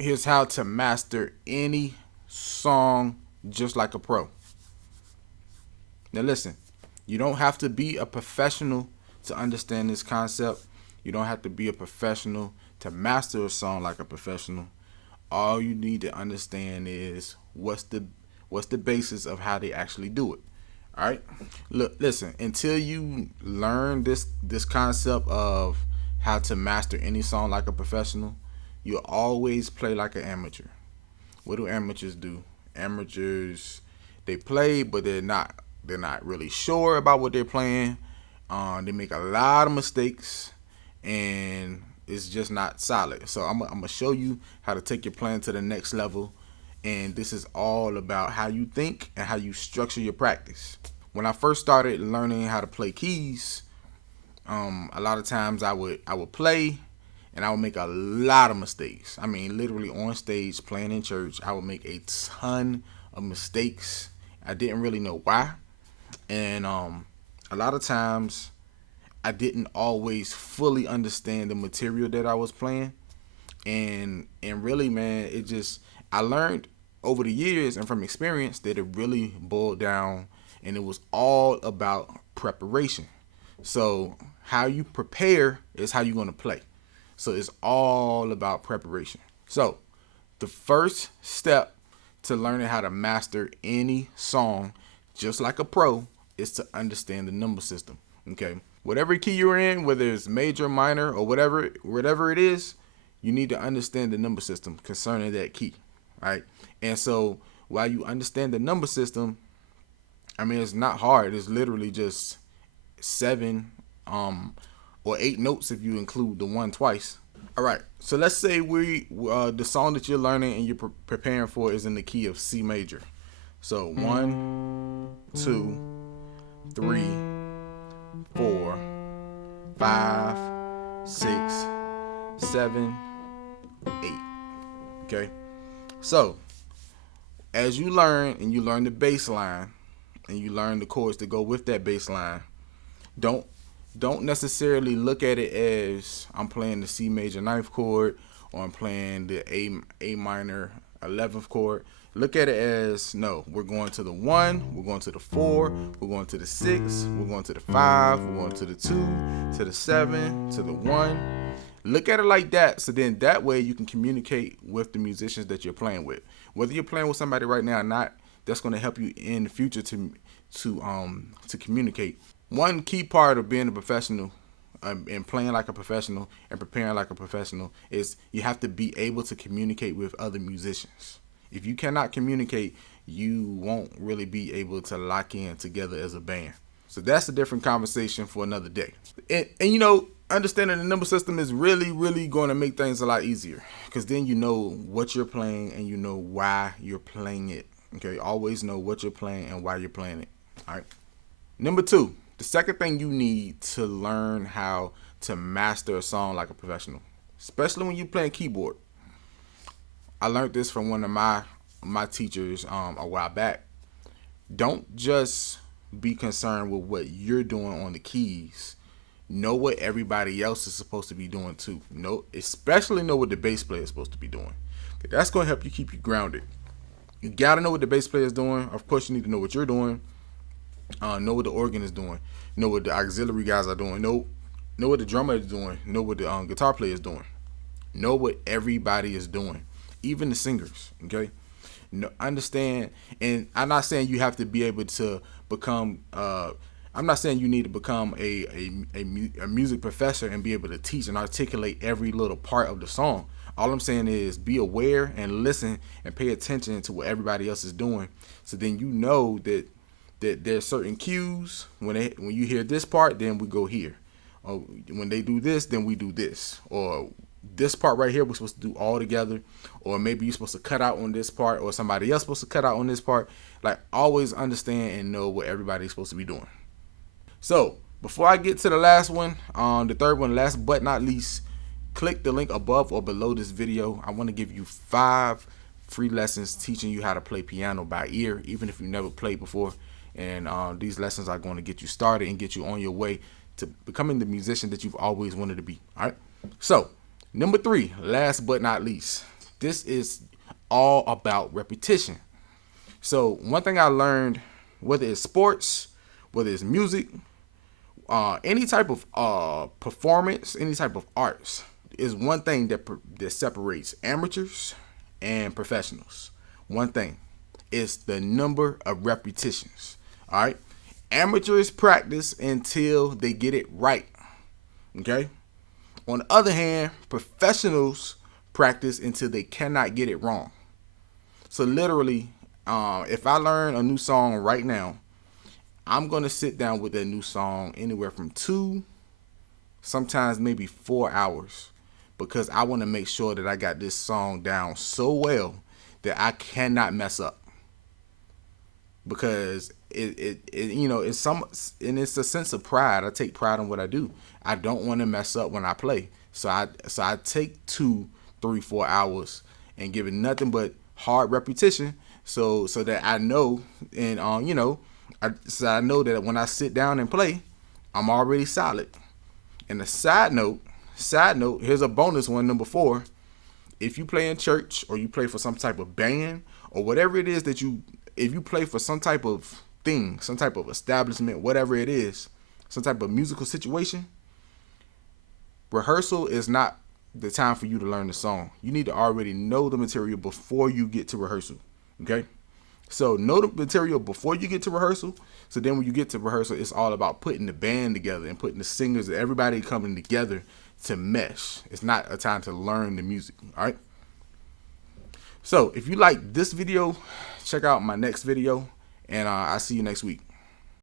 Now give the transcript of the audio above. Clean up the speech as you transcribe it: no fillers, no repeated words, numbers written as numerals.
Here's how to master any song just like a pro. Now listen, you don't have to be a professional to understand this concept. You don't have to be a professional to master a song like a professional. All you need to understand is what's the basis of how they actually do it. All right. Look, listen. Until you learn this concept of how to master any song like a professional, you always play like an amateur. What do amateurs do? Amateurs, they play, but they're not really sure about what they're playing. They make a lot of mistakes, and it's just not solid. So I'm gonna show you how to take your plan to the next level, and this is all about how you think and how you structure your practice. When I first started learning how to play keys, a lot of times I would play and I would make a lot of mistakes. I mean, literally on stage playing in church, I would make a ton of mistakes. I didn't really know why, and a lot of times I didn't always fully understand the material that I was playing, and really, man, it just I learned over the years and from experience that it really boiled down, and it was all about preparation. So how you prepare is how you're gonna play. So it's all about preparation. So the first step to learning how to master any song, just like a pro, is to understand the number system. Okay, whatever key you're in, whether it's major, minor, or whatever it is, you need to understand the number system concerning that key, right? And so while you understand the number system, I mean, it's not hard. It's literally just seven or eight notes if you include the one twice. All right. So let's say we the song that you're learning and you're preparing for is in the key of C major. So 1, 2, 3, 4, 5, 6, 7, 8. Okay. So as you learn and you learn the bass line and you learn the chords that go with that bass line, don't don't necessarily look at it as I'm playing the C major ninth chord or I'm playing the A minor 11th chord. Look at it as, no, we're going to the 1, we're going to the 4, we're going to the 6, we're going to the 5, we're going to the 2, to the 7, to the 1. Look at it like that, so then that way you can communicate with the musicians that you're playing with. Whether you're playing with somebody right now or not, that's going to help you in the future to communicate. One key part of being a professional and playing like a professional and preparing like a professional is you have to be able to communicate with other musicians. If you cannot communicate, you won't really be able to lock in together as a band. So that's a different conversation for another day. And understanding the number system is really, really going to make things a lot easier because then you know what you're playing and you know why you're playing it. Okay, always know what you're playing and why you're playing it. All right. Number two, the second thing you need to learn how to master a song like a professional, especially when you're playing keyboard. I learned this from one of my teachers a while back. Don't just be concerned with what you're doing on the keys. Know what everybody else is supposed to be doing too. Especially know what the bass player is supposed to be doing. That's going to help you keep you grounded. You gotta know what the bass player is doing. Of course, you need to know what you're doing. Know what the organ is doing. Know what the auxiliary guys are doing. Know what the drummer is doing. Know what the guitar player is doing. Know what everybody is doing, even the singers. Okay, understand. And I'm not saying you have to be able to become. I'm not saying you need to become a music professor and be able to teach and articulate every little part of the song. All I'm saying is be aware and listen and pay attention to what everybody else is doing. So then you know that there's certain cues. When you hear this part, then we go here. Or when they do this, then we do this. Or this part right here we're supposed to do all together. Or maybe you're supposed to cut out on this part, or somebody else supposed to cut out on this part. Like, always understand and know what everybody's supposed to be doing. So before I get to the last one, the third one, last but not least, click the link above or below this video. I want to give you 5 free lessons teaching you how to play piano by ear, even if you never played before. And these lessons are going to get you started and get you on your way to becoming the musician that you've always wanted to be. All right. So number 3, last but not least, This is all about repetition. So one thing I learned, whether it's sports, whether it's music, any type of performance, any type of arts, is one thing that separates amateurs and professionals. One thing is the number of repetitions. All right, amateurs practice until they get it right. Okay. On the other hand, professionals practice until they cannot get it wrong. So literally, if I learn a new song right now, I'm gonna sit down with that new song anywhere from 2, sometimes maybe 4 hours, because I want to make sure that I got this song down so well that I cannot mess up. Because it's some, and it's a sense of pride. I take pride in what I do. I don't want to mess up when I play, so I take 2, 3, 4 hours and give it nothing but hard repetition, so that I know, and I know that when I sit down and play, I'm already solid. And a side note, here's a bonus one, number 4. If you play in church, or you play for some type of band, or whatever it is if you play for some type of thing, some type of establishment, whatever it is, some type of musical situation, rehearsal is not the time for you to learn the song. You need to already know the material before you get to rehearsal. Okay? So know the material before you get to rehearsal. So then when you get to rehearsal, it's all about putting the band together and putting the singers and everybody coming together to mesh. It's not a time to learn the music. All right? So if you like this video, check out my next video, and I'll see you next week.